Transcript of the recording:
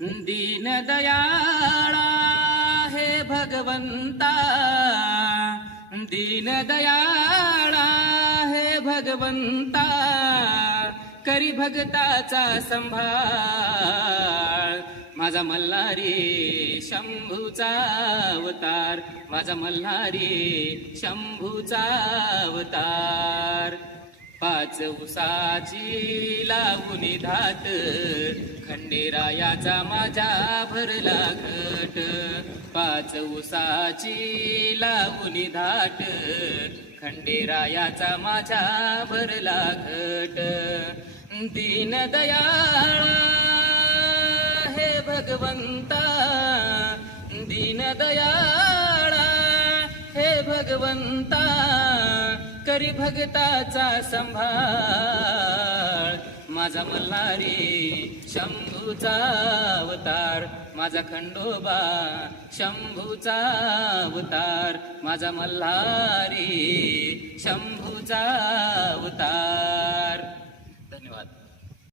दीनदयाळा हे भगवंता, दीनदयाळा हे भगवंता, करी भगताचा संभाळ. माझा मल्हारी शंभूचा अवतार, माझा मल्हारी शंभूचा अवतार. पाच उसाची लावणी धाट, खंडेरायाचा माझ्या भरला घट. पाच उसाची लावणी धाट, खंडेरायाचा माझ्या भरला घट. दीनदयाळा हे भगवंता, दीनदयाळा हे भगवंता, करी भगताचा संभाळ. माझा मल्हारी शंभूचा अवतार, माझा खंडोबा शंभूचा अवतार, माझा मल्हारी शंभूचा अवतार.